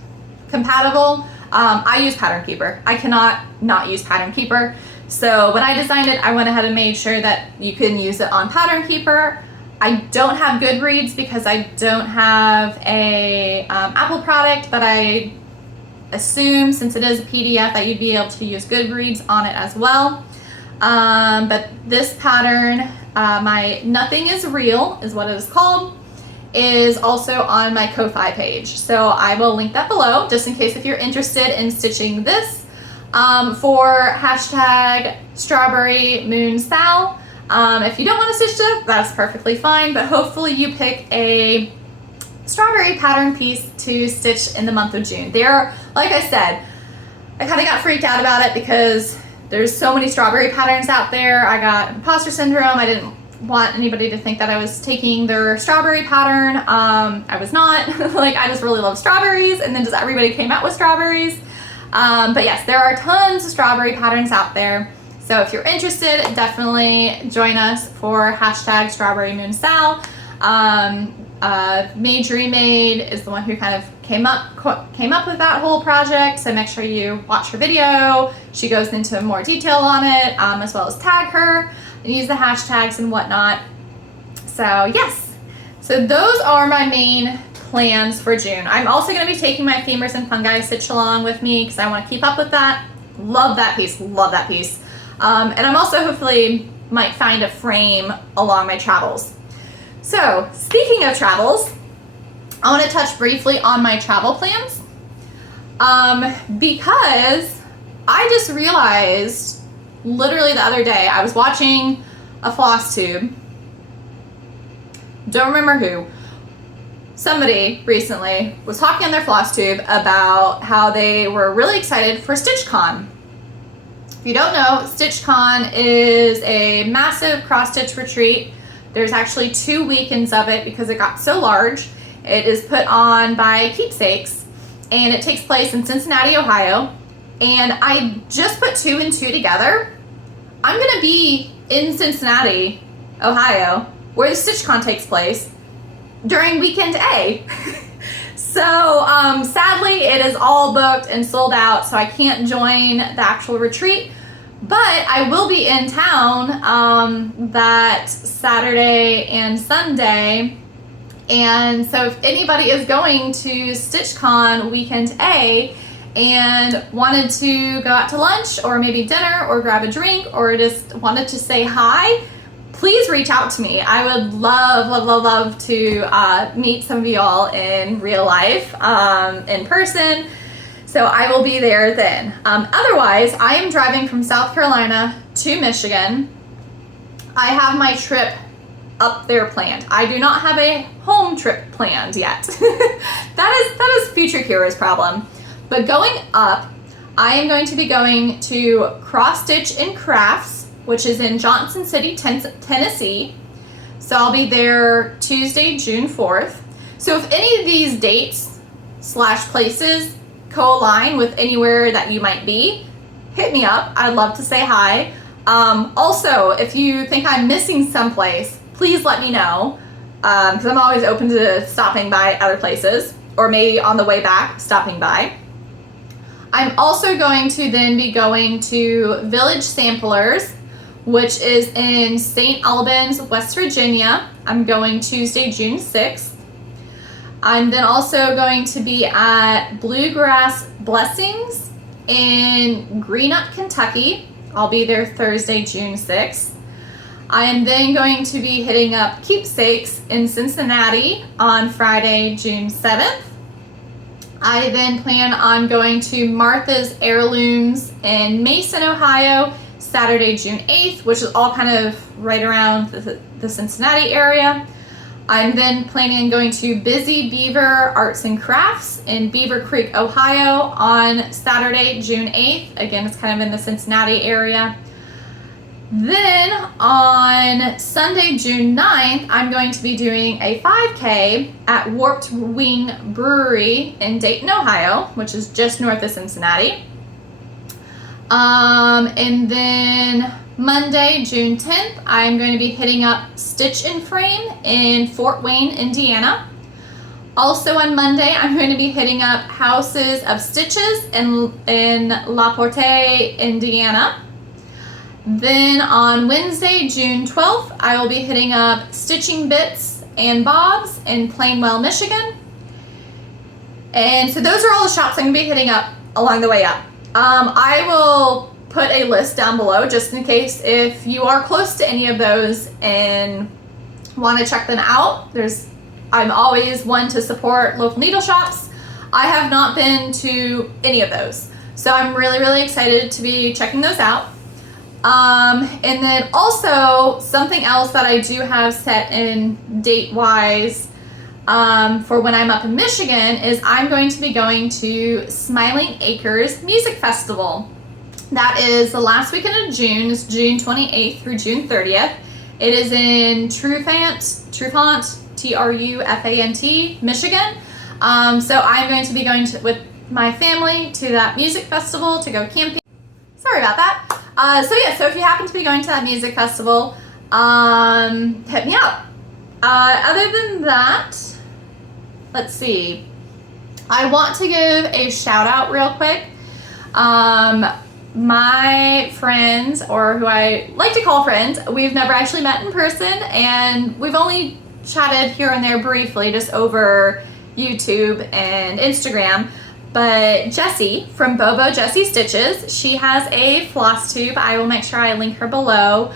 compatible. I use Pattern Keeper. I cannot not use Pattern Keeper. So when I designed it, I went ahead and made sure that you can use it on Pattern Keeper. I don't have Goodreads because I don't have a Apple product, but I assume since it is a PDF that you'd be able to use Goodreads on it as well. But this pattern, my Nothing is Real is what it is called, is also on my Ko-Fi page. So I will link that below just in case if you're interested in stitching this for hashtag Strawberry Moon Sal. If you don't want to stitch it, that's perfectly fine, but hopefully you pick a strawberry pattern piece to stitch in the month of June. There, like I said, I kind of got freaked out about it because there's so many strawberry patterns out there. I got imposter syndrome. I didn't want anybody to think that I was taking their strawberry pattern. I was not. Like, I just really love strawberries, and then just everybody came out with strawberries. But yes, there are tons of strawberry patterns out there. So if you're interested, definitely join us for hashtag Strawberry Moon Sal. Majorie Made is the one who kind of came up with that whole project. So make sure you watch her video. She goes into more detail on it, as well as tag her and use the hashtags and whatnot. So yes, so those are my main plans for June. I'm also going to be taking my Femurs and Fungi stitch along with me because I want to keep up with that. Love that piece. Love that piece. And I'm also hopefully might find a frame along my travels. So speaking of travels, I want to touch briefly on my travel plans because I just realized literally the other day I was watching a FlossTube. Don't remember who. Somebody recently was talking on their FlossTube about how they were really excited for StitchCon. If you don't know, StitchCon is a massive cross-stitch retreat. There's actually 2 weekends of it because it got so large. It is put on by Keepsakes, and it takes place in Cincinnati, Ohio. And I just put 2 and 2 together. I'm gonna be in Cincinnati, Ohio, where the StitchCon takes place during weekend A. So sadly, it is all booked and sold out, so I can't join the actual retreat. But I will be in town that Saturday and Sunday. And so if anybody is going to StitchCon weekend A and wanted to go out to lunch or maybe dinner or grab a drink or just wanted to say hi, please reach out to me. I would love to meet some of y'all in real life, in person. So I will be there then. Otherwise, I am driving from South Carolina to Michigan. I have my trip up there planned. I do not have a home trip planned yet. That is future Kira's problem. But going up, I am going to be going to Cross Stitch and Crafts, which is in Johnson City, Tennessee. So I'll be there Tuesday, June 4th. So if any of these dates / places co-align with anywhere that you might be, hit me up. I'd love to say hi. Also, if you think I'm missing someplace, please let me know, because I'm always open to stopping by other places, or maybe on the way back stopping by. I'm also going to then be going to Village Samplers, which is in St. Albans, West Virginia. I'm going Tuesday, June 6th. I'm then also going to be at Bluegrass Blessings in Greenup, Kentucky. I'll be there Thursday, June 6th. I am then going to be hitting up Keepsakes in Cincinnati on Friday, June 7th. I then plan on going to Martha's Heirlooms in Mason, Ohio, Saturday, June 8th, which is all kind of right around the Cincinnati area. I'm then planning on going to Busy Beaver Arts and Crafts in Beaver Creek, Ohio on Saturday, June 8th. Again, it's kind of in the Cincinnati area. Then on Sunday, June 9th, I'm going to be doing a 5K at Warped Wing Brewery in Dayton, Ohio, which is just north of Cincinnati. And then Monday, June 10th, I'm going to be hitting up Stitchin Frame in Fort Wayne, Indiana. Also on Monday, I'm going to be hitting up Houses of Stitches in La Porte, Indiana. Then on Wednesday, June 12th, I will be hitting up Stitching Bits and Bobs in Plainwell, Michigan. And so those are all the shops I'm going to be hitting up along the way up. I will put a list down below just in case if you are close to any of those and want to check them out. I'm always one to support local needle shops. I have not been to any of those, so I'm really, really excited to be checking those out. And then also something else that I do have set in date-wise for when I'm up in Michigan is I'm going to be going to Smiling Acres Music Festival. That is the last weekend of June. It's June 28th through June 30th. It is in Trufant, Trufant, Michigan. So I'm going to be going with my family to that music festival to go camping. Sorry about that. So if you happen to be going to that music festival, hit me up. Other than that, let's see. I want to give a shout out real quick. My friends, or who I like to call friends, we've never actually met in person, and we've only chatted here and there briefly just over YouTube and Instagram. But Jessie from Bobo Jessie Stitches, she has a floss tube. I will make sure I link her below.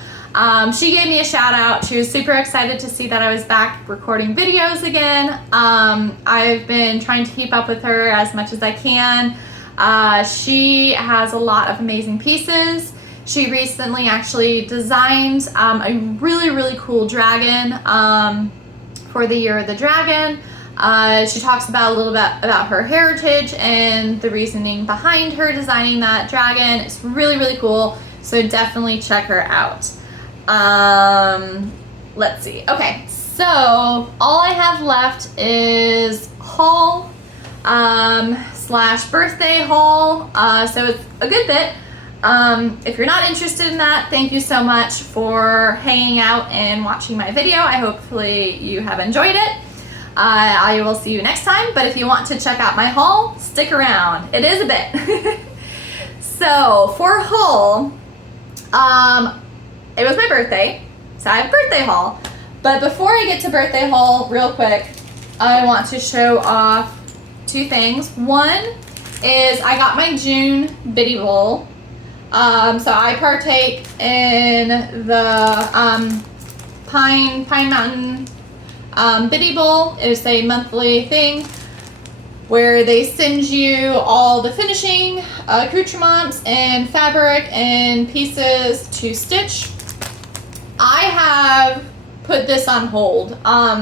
She gave me a shout out. She was super excited to see that I was back recording videos again. I've been trying to keep up with her as much as I can. She has a lot of amazing pieces. She recently actually designed a really, really cool dragon for the Year of the Dragon. She talks about a little bit about her heritage and the reasoning behind her designing that dragon. It's really, really cool, so definitely check her out. Let's see. Okay, so all I have left is haul / birthday haul. So it's a good bit. If you're not interested in that, thank you so much for hanging out and watching my video. Hopefully you have enjoyed it. I will see you next time, but if you want to check out my haul, stick around. It is a bit. So for haul, it was my birthday, so I have a birthday haul. But before I get to birthday haul, real quick, I want to show off two things. One is I got my June biddy bowl. So I partake in the Pine Mountain biddy bowl. It's a monthly thing where they send you all the finishing accoutrements and fabric and pieces to stitch. I have put this on hold. Not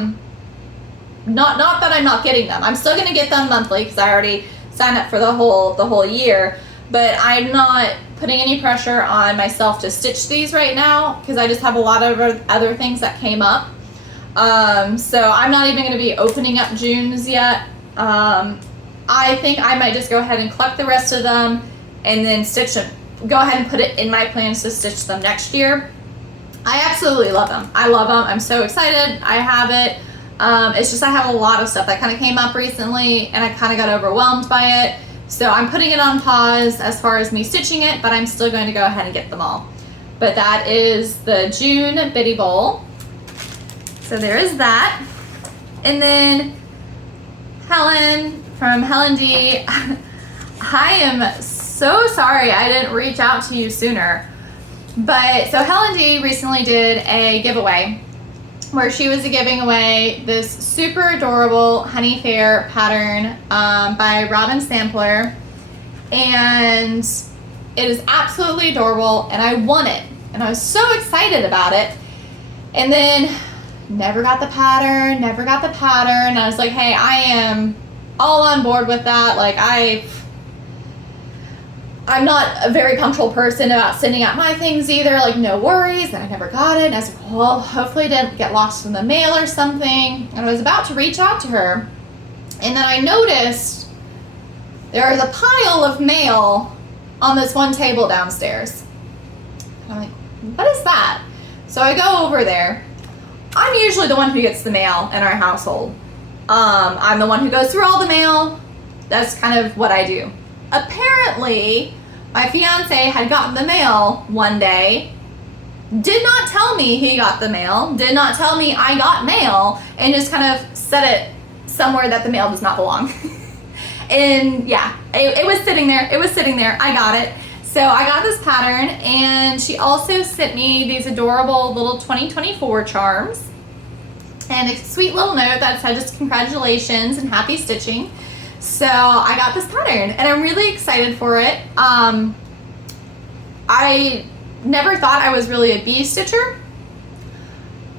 that I'm not getting them. I'm still gonna get them monthly because I already signed up for the whole year. But I'm not putting any pressure on myself to stitch these right now because I just have a lot of other things that came up. So I'm not even gonna be opening up June's yet. I think I might just go ahead and collect the rest of them and then stitch them. Go ahead and put it in my plans to stitch them next year. I absolutely love them. I love them. I'm so excited. I have it. It's just I have a lot of stuff that kind of came up recently and I kind of got overwhelmed by it. So I'm putting it on pause as far as me stitching it, but I'm still going to go ahead and get them all. But that is the June biddy bowl. So there is that. And then Helen from Helen D. I am so sorry I didn't reach out to you sooner. But so Helen D recently did a giveaway where she was giving away this super adorable Honey Fair pattern by Robin Sampler, and it is absolutely adorable and I won it and I was so excited about it, and then never got the pattern. I was like, hey, I am all on board with that. Like I'm not a very punctual person about sending out my things either, like no worries, and I never got it. And I was like, well, hopefully it didn't get lost in the mail or something. And I was about to reach out to her, and then I noticed there is a pile of mail on this one table downstairs. And I'm like, what is that? So I go over there. I'm usually the one who gets the mail in our household. I'm the one who goes through all the mail. That's kind of what I do. Apparently, my fiance had gotten the mail one day did not tell me he got the mail, did not tell me I got mail, and just kind of set it somewhere that the mail does not belong. And yeah, it was sitting there. It was sitting there. I got it. So I got this pattern, and she also sent me these adorable little 2024 charms and a sweet little note that said just congratulations and happy stitching. So I got this pattern, and I'm really excited for it. I never thought I was really a bee stitcher,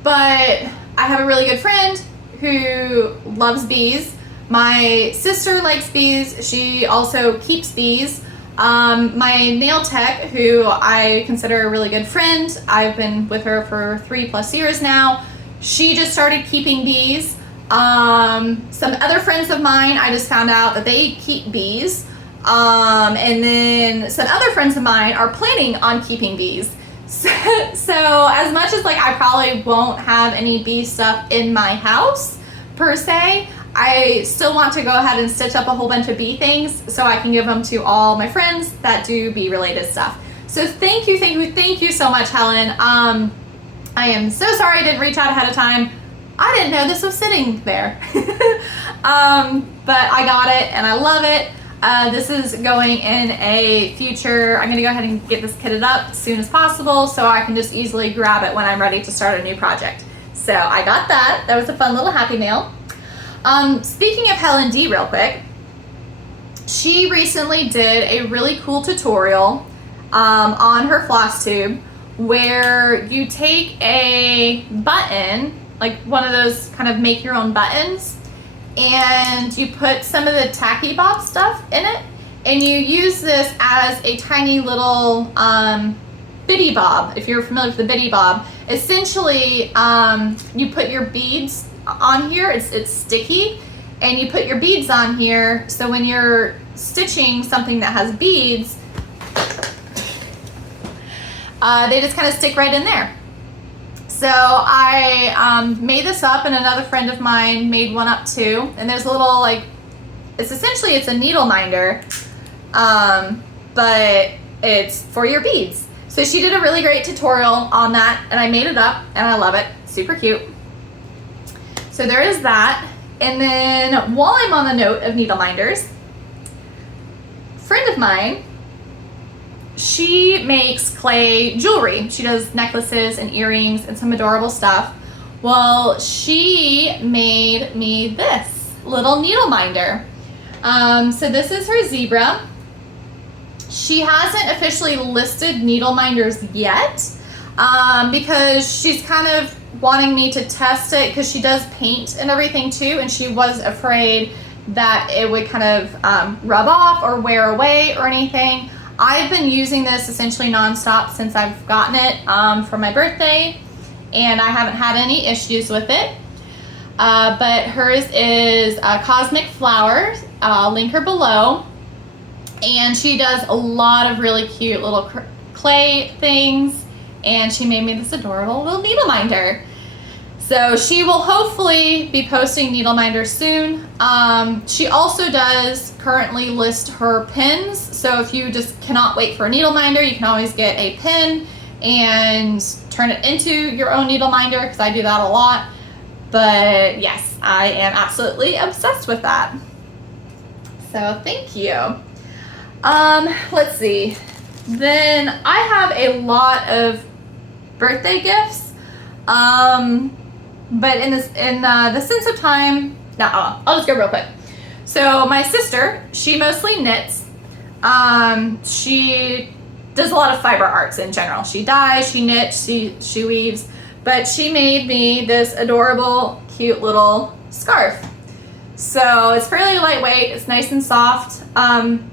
but I have a really good friend who loves bees. My sister likes bees. She also keeps bees. My nail tech, who I consider a really good friend, I've been with her for 3+ years now. She just started keeping bees. Some other friends of mine, I just found out that they keep bees. And then some other friends of mine are planning on keeping bees. So as much as like I probably won't have any bee stuff in my house per se, I still want to go ahead and stitch up a whole bunch of bee things so I can give them to all my friends that do bee related stuff. So thank you so much, Helen. I am so sorry I didn't reach out ahead of time. I didn't know this was sitting there. But I got it and I love it. This is going in a future, I'm gonna go ahead and get this kitted up as soon as possible so I can just easily grab it when I'm ready to start a new project. So I got that. That was a fun little happy mail. Speaking of Helen D real quick, she recently did a really cool tutorial on her FlossTube where you take a button, like one of those kind of make your own buttons, and you put some of the tacky bob stuff in it, and you use this as a tiny little biddy bob. If you're familiar with the biddy bob, essentially you put your beads on here, it's sticky, and you put your beads on here, so when you're stitching something that has beads, they just kind of stick right in there. So I made this up, and another friend of mine made one up too, and there's a little, like, it's a needle minder, but it's for your beads. So she did a really great tutorial on that, and I made it up, and I love it. Super cute. So there is that. And then while I'm on the note of needle minders, a friend of mine, she makes clay jewelry. She does necklaces and earrings and some adorable stuff. Well, she made me this little needle minder. So this is her zebra. She hasn't officially listed needle minders yet because she's kind of wanting me to test it because she does paint and everything too, and she was afraid that it would kind of rub off or wear away or anything. I've been using this essentially nonstop since I've gotten it for my birthday, and I haven't had any issues with it. But hers is Cosmic Flowers. I'll link her below. And she does a lot of really cute little clay things, and she made me this adorable little needle minder. So she will hopefully be posting needle minders soon. She also does currently list her pins, so if you just cannot wait for a needle minder, you can always get a pin and turn it into your own needle minder, because I do that a lot. But yes, I am absolutely obsessed with that. So thank you. Let's see. Then I have a lot of birthday gifts. But in the sense of time, I'll just go real quick. So my sister, she mostly knits. She does a lot of fiber arts in general. She dyes, she knits, she weaves, but she made me this adorable, cute little scarf. So it's fairly lightweight, it's nice and soft,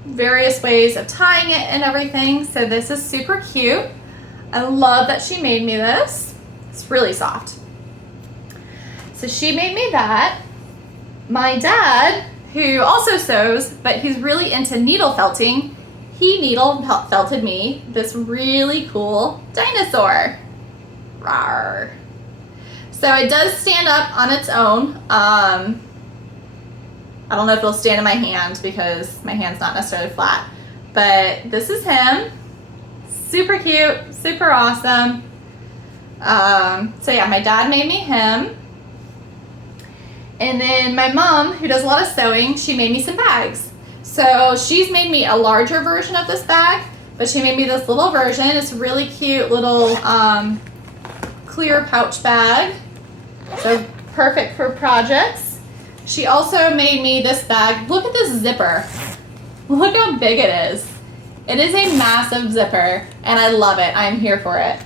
various ways of tying it and everything. So this is super cute. I love that she made me this. It's really soft. So she made me that. My dad, who also sews, but he's really into needle felting, he needle felted me this really cool dinosaur. Rawr. So it does stand up on its own. I don't know if it'll stand in my hand because my hand's not necessarily flat, but this is him. Super cute, super awesome. So yeah, my dad made me him. And then my mom, who does a lot of sewing, she made me some bags. So she's made me a larger version of this bag, but she made me this little version. It's a really cute little clear pouch bag. So perfect for projects. She also made me this bag. Look at this zipper. Look how big it is. It is a massive zipper, and I love it. I'm here for it.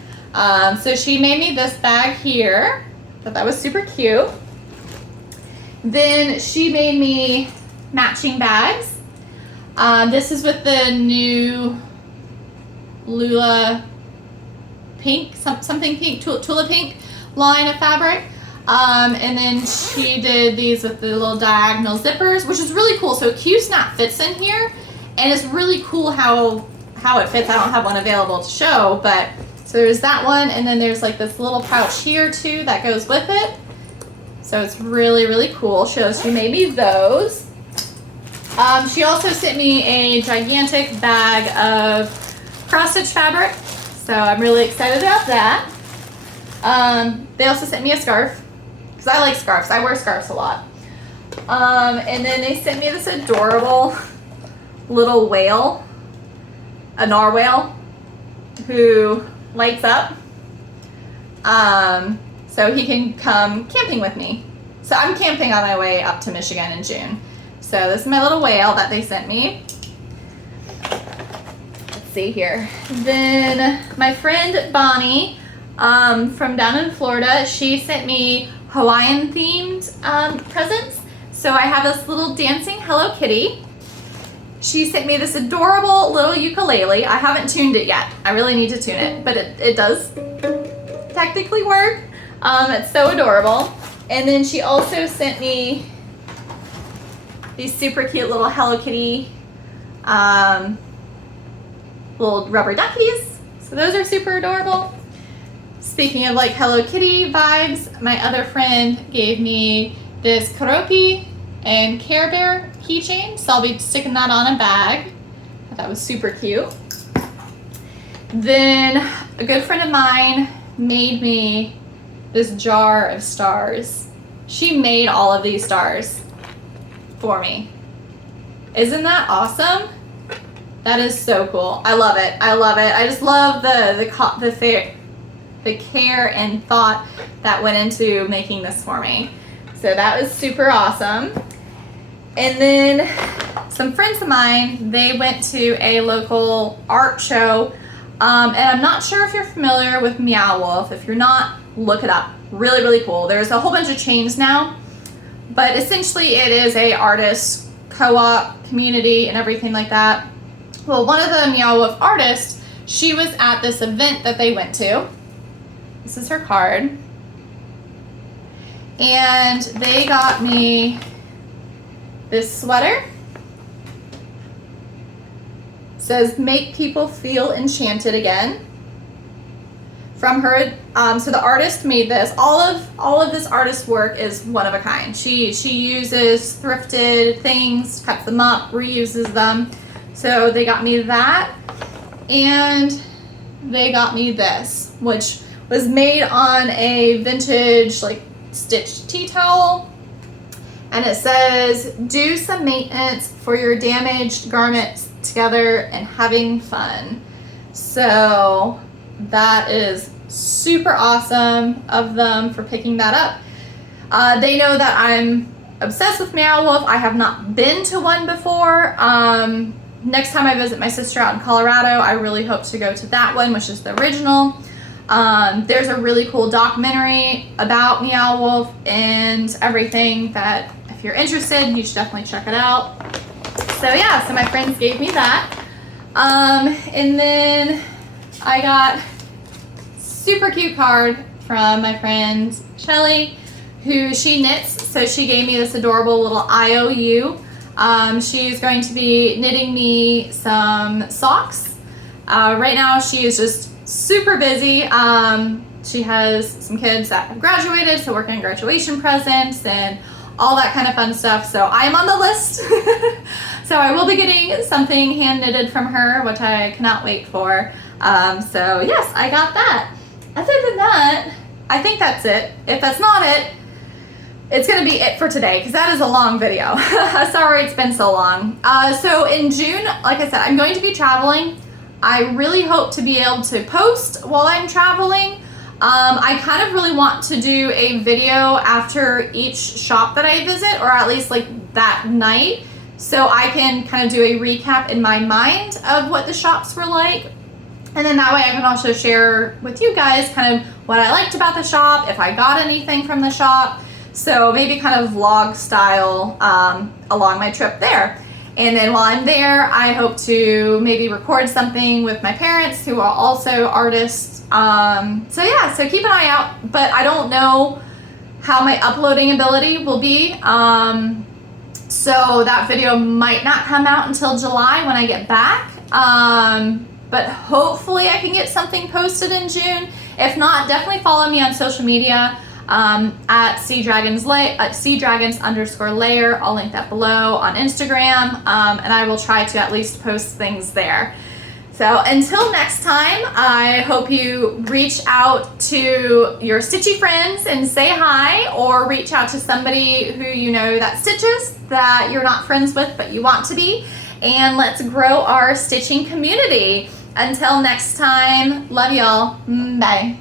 So she made me this bag here. Thought that was super cute. Then she made me matching bags. This is with the new Lula pink, something pink, Tula pink line of fabric. And then she did these with the little diagonal zippers, which is really cool. So Q-snap fits in here, and it's really cool how it fits. I don't have one available to show, but so there's that one, and then there's like this little pouch here too that goes with it. So it's really, really cool. She made me those. She also sent me a gigantic bag of cross-stitch fabric, so I'm really excited about that. They also sent me a scarf, because I like scarves. I wear scarves a lot. And then they sent me this adorable little whale, a narwhal, who lights up. So he can come camping with me. So I'm camping on my way up to Michigan in June. So this is my little whale that they sent me. Let's see here. Then my friend Bonnie from down in Florida, she sent me Hawaiian themed presents. So I have this little dancing Hello Kitty. She sent me this adorable little ukulele. I haven't tuned it yet. I really need to tune it, but it does technically work. It's so adorable. And then she also sent me these super cute little Hello Kitty little rubber duckies. So those are super adorable. Speaking of like Hello Kitty vibes, my other friend gave me this Karopi and Care Bear keychain. So I'll be sticking that on a bag. That was super cute. Then a good friend of mine made me this jar of stars. She made all of these stars for me. Isn't that awesome? That is so cool. I love it. I love it. I just love the care and thought that went into making this for me. So that was super awesome. And then some friends of mine, they went to a local art show. And I'm not sure if you're familiar with Meow Wolf. If you're not, look it up. Really, really cool. There's a whole bunch of chains now, but essentially it is a artist co-op community and everything like that. Well, one of the Meow Wolf artists, she was at this event that they went to. This is her card. And they got me this sweater. It says, "Make people feel enchanted again." From her, so the artist made this. All of this artist's work is one of a kind. She uses thrifted things, cuts them up, reuses them. So they got me that, and they got me this, which was made on a vintage like stitched tea towel, and it says, "Do some maintenance for your damaged garments together and having fun." So that is super awesome of them for picking that up. They know that I'm obsessed with Meow Wolf. I have not been to one before. Next time I visit my sister out in Colorado, I really hope to go to that one, which is the original. There's a really cool documentary about Meow Wolf and everything that if you're interested, you should definitely check it out. So yeah, so my friends gave me that. And then I got super cute card from my friend Shelly, who she knits. So she gave me this adorable little IOU. She's going to be knitting me some socks. Right now she is just super busy. She has some kids that have graduated, so working on graduation presents and all that kind of fun stuff. So I am on the list. So I will be getting something hand knitted from her, which I cannot wait for. So yes, I got that. other than that, I think that's it. If that's not it, it's gonna be it for today because that is a long video. Sorry it's been so long. So in June, like I said, I'm going to be traveling. I really hope to be able to post while I'm traveling. I kind of really want to do a video after each shop that I visit, or at least like that night, so I can kind of do a recap in my mind of what the shops were like. And then that way I can also share with you guys kind of what I liked about the shop, if I got anything from the shop. So maybe kind of vlog style along my trip there. And then while I'm there, I hope to maybe record something with my parents who are also artists. So yeah, so keep an eye out, but I don't know how my uploading ability will be. So that video might not come out until July when I get back. But hopefully I can get something posted in June. If not, definitely follow me on social media. At theseadragons_lair. I'll link that below on Instagram, and I will try to at least post things there. So until next time, I hope you reach out to your stitchy friends and say hi, or reach out to somebody who you know that stitches that you're not friends with but you want to be, and let's grow our stitching community. Until next time, love y'all. Bye.